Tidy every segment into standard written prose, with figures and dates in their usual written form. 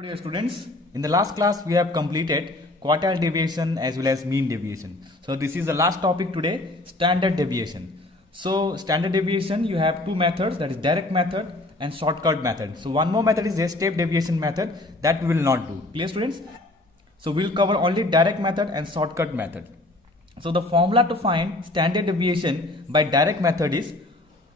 Hello dear students, in the last class we have completed quartile deviation as well as mean deviation. So this is the last topic today, standard deviation. So standard deviation you have two methods, that is direct method and shortcut method. So one more method is a step deviation method that we will not do. Clear students? So we will cover only direct method and shortcut method. So the formula to find standard deviation by direct method is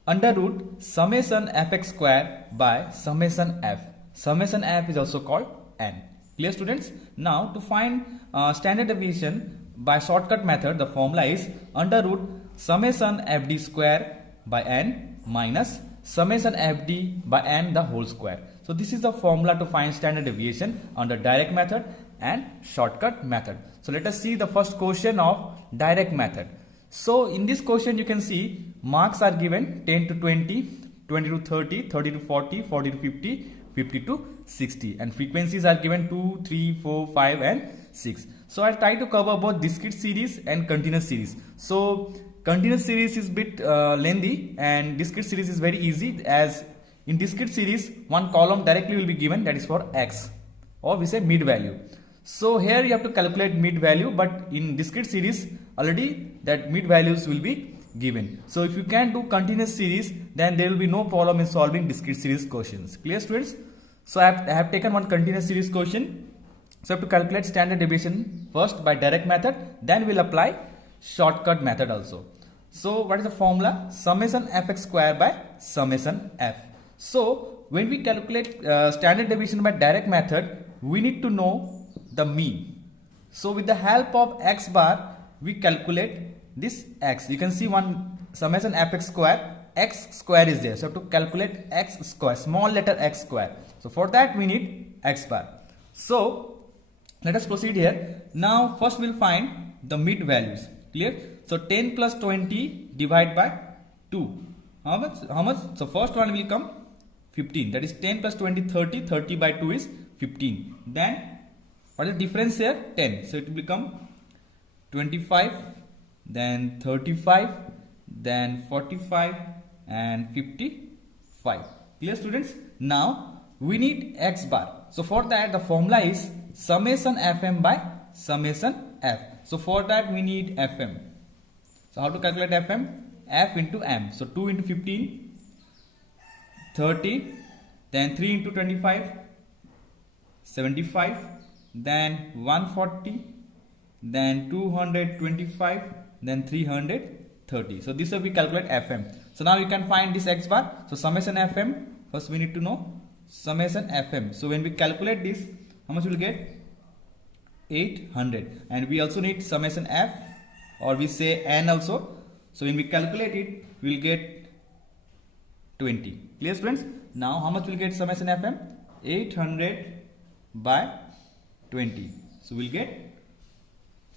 under root summation fx square by summation f. Summation f is also called n. Clear students? Now to find standard deviation by shortcut method, the formula is under root summation fd square by n minus summation fd by n the whole square. So this is the formula to find standard deviation under direct method and shortcut method. So let us see the first question of direct method. So in this question you can see marks are given 10 to 20, 20 to 30, 30 to 40, 40 to 50, 50 to 60, and frequencies are given 2, 3, 4, 5 and 6. So I'll try to cover both discrete series and continuous series. So continuous series is bit lengthy and discrete series is very easy, as in discrete series one column directly will be given, that is for x, or we say mid value. So here you have to calculate mid value, but in discrete series already that mid values will be given. So if you can do continuous series, then there will be no problem in solving discrete series questions. Clear students? So I have taken one continuous series question. So I have to calculate standard deviation first by direct method, then we'll apply shortcut method also. So what is the formula? Summation fx square by summation f. So when we calculate standard deviation by direct method, we need to know the mean. So with the help of x bar, we calculate this x. You can see one summation fx square, x square is there. So I have to calculate x square, small letter x square. So for that we need x bar. So let us proceed here. Now first we'll find the mid values. Clear? So 10 plus 20 divided by 2. How much? How much? So first one will come 15. That is 10 plus 20, 30. 30 by 2 is 15. Then what is the difference here? 10. So it will become 25, then 35, then 45 and 55. Clear students? Now we need x bar. So for that the formula is summation fm by summation f. So for that we need fm. So how to calculate fm? F into m. So 2 into 15, 30, then 3 into 25, 75, then 140, then 225, then 330. So this will be calculate fm. So now you can find this x bar. So summation fm, first we need to know summation fm. So when we calculate this, how much we will get? 800. And we also need summation f, or we say n also. So when we calculate it, we will get 20. Clear students? Now how much will get summation fm? 800 by 20. So we'll get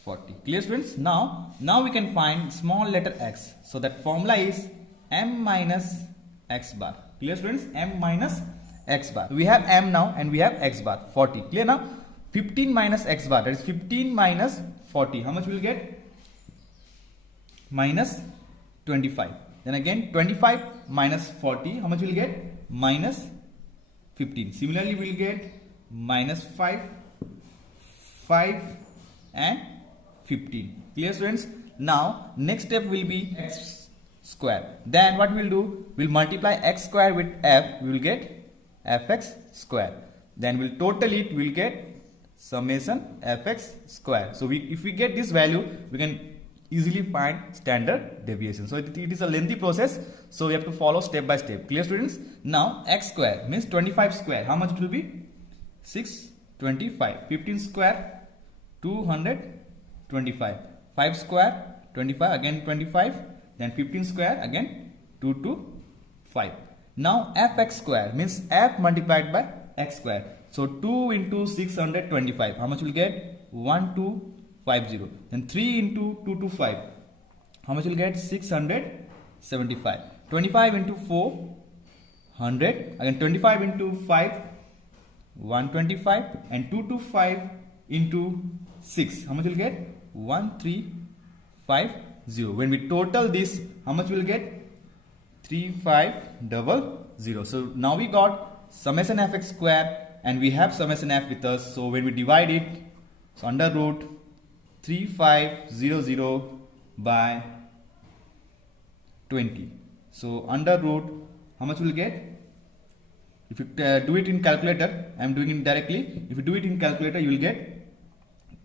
40. Clear students? Now we can find small letter x. So that formula is m minus x bar. Clear students? M minus x bar. We have m now and we have x bar 40. Clear now? 15 minus x bar, that is 15 minus 40. How much will get? Minus 25. Then again 25 minus 40. How much will get? Minus 15. Similarly we will get minus 5, 5 and 15. Clear students? Now next step will be x square. Then what we will do? We will multiply x square with f. We will get fx square. Then we will total it. We will get summation fx square. So if we get this value, we can easily find standard deviation. So it is a lengthy process. So we have to follow step by step. Clear students? Now x square means 25 square. How much it will be? 625. 15 square 225. 5 square 25, again 25, then 15 square, again 2 to 5. Now fx square means f multiplied by x square. So 2 into 625. How much will get? 1250. Then 3 into 225. How much will get? 675. 25 into 4, 100. Again 25 into 5, 125. And 225 into 6. How much will get? 1350. When we total this, how much will get? 3500. So now we got summation fx square and we have summation f with us. So when we divide it, so under root 3500 by 20. So under root, how much will get? If you do it in calculator, I am doing it directly. If you do it in calculator, you will get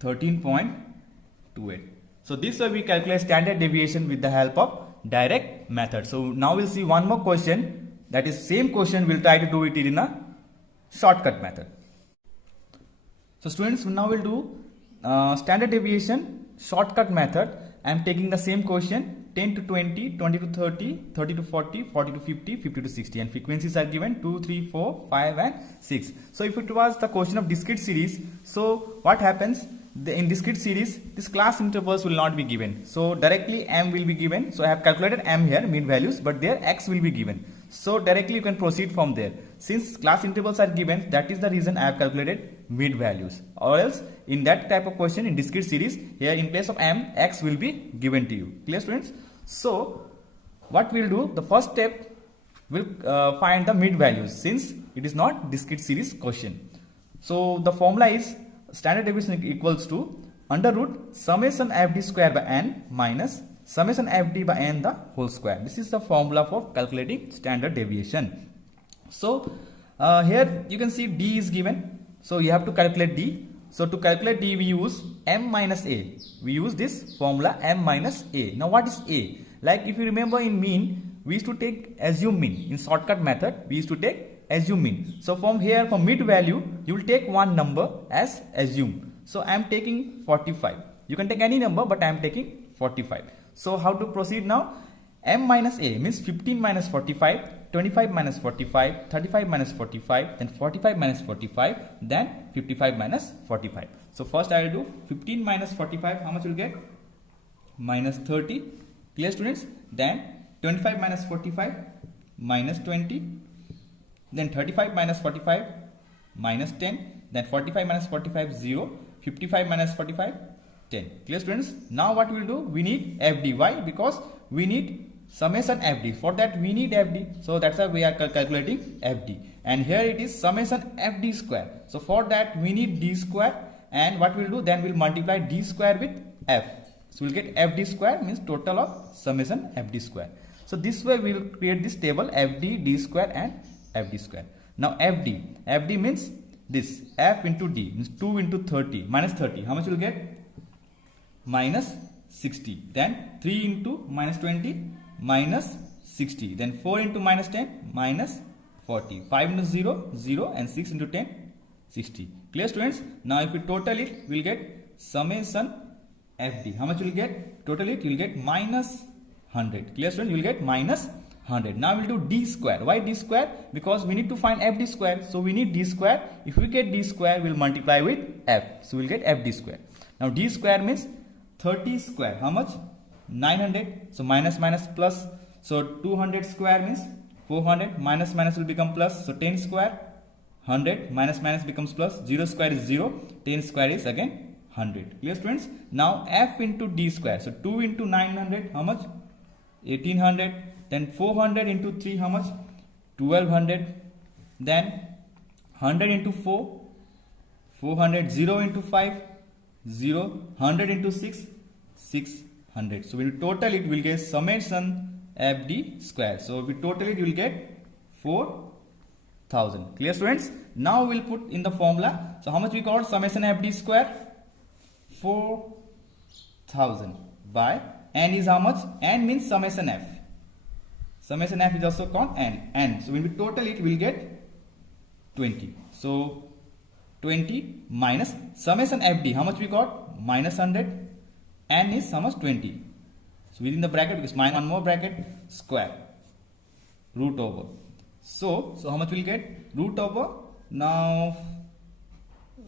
13.28. So this way we calculate standard deviation with the help of direct method. So now we'll see one more question. That is same question. We'll try to do it in a shortcut method. So students, now we'll do standard deviation shortcut method. I am taking the same question 10 to 20, 20 to 30, 30 to 40, 40 to 50, 50 to 60, and frequencies are given 2, 3, 4, 5 and 6. So if it was the question of discrete series, so what happens? In discrete series, this class intervals will not be given. So directly m will be given. So I have calculated m here, mean values, but there x will be given. So directly you can proceed from there. Since class intervals are given, that is the reason I have calculated mid values. Or else in that type of question in discrete series, here in place of m, x will be given to you. Clear students? So what we'll do, the first step will find the mid values since it is not discrete series question. So the formula is standard deviation equals to under root summation fd square by n minus summation fd by n the whole square. This is the formula for calculating standard deviation. So here you can see d is given. So you have to calculate d. So to calculate d, we use m minus a. We use this formula m minus a. Now what is a? Like if you remember in mean, we used to take assume mean. In shortcut method, we used to take assume mean. So from here, for mid value, you will take one number as assume. So I am taking 45. You can take any number, but I am taking 45. So how to proceed now? M minus a means 15 minus 45, 25 minus 45, 35 minus 45, then 45 minus 45, then 55 minus 45. So first I will do 15 minus 45, how much will get? Minus 30. Clear students? Then 25 minus 45, minus 20. Then 35 minus 45, minus 10. Then 45 minus 45, 0. 55 minus 45, 10. Clear students? Now what we will do? We need FD. Why? Because we need summation FD. For that we need FD. So that's why we are calculating FD. And here it is summation FD square. So for that we need D square. And what we'll do? Then we'll multiply D square with F. So we'll get FD square means total of summation FD square. So this way we will create this table FD, D square and FD square. Now FD. FD means this. F into D means 2 into 30 minus 30. How much will get? Minus 60. Then 3 into minus 20 minus 60. Then 4 into minus 10 minus 40. 5 into 0, 0 and 6 into 10, 60. Clear students? Now if we total it, we will get summation FD. How much will you get? Total it, you will get minus 100. Clear students? You will get minus 100. Now we will do D square. Why D square? Because we need to find FD square. So we need D square. If we get D square, we will multiply with F. So we will get FD square. Now D square means 30 square. How much? 900. So minus minus plus. So 200 square means 400. Minus minus will become plus. So 10 square. 100. Minus minus becomes plus. 0 square is 0. 10 square is again 100. Clear students? Now F into D square. So 2 into 900. How much? 1800. Then 400 into 3. How much? 1200. Then 100 into 4. 400. 0 into 5. 0. 100 into 6. 600. So we will total it, we will get summation FD square. So if we total it, you will get 4000. Clear students? Now we will put in the formula. So how much we got? Summation FD square? 4000 by n is how much? N means summation F. Summation F is also called n. So when we total it, we will get 20. So 20 minus summation FD. How much we got? Minus 100. N is how much? 20. So within the bracket, because minus one more bracket, square. Root over. So how much will you get? Root over. Now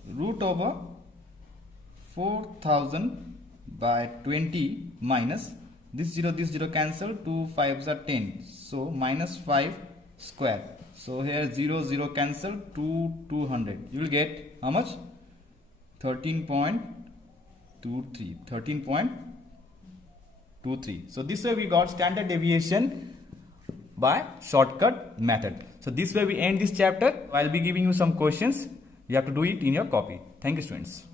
root over 4000 by 20 minus this 0 cancel. 2 5s are 10. So minus 5 square. So here 0 cancel. 200. You will get how much? 13.23. So this way we got standard deviation by shortcut method. So this way we end this chapter. I'll be giving you some questions. You have to do it in your copy. Thank you, students.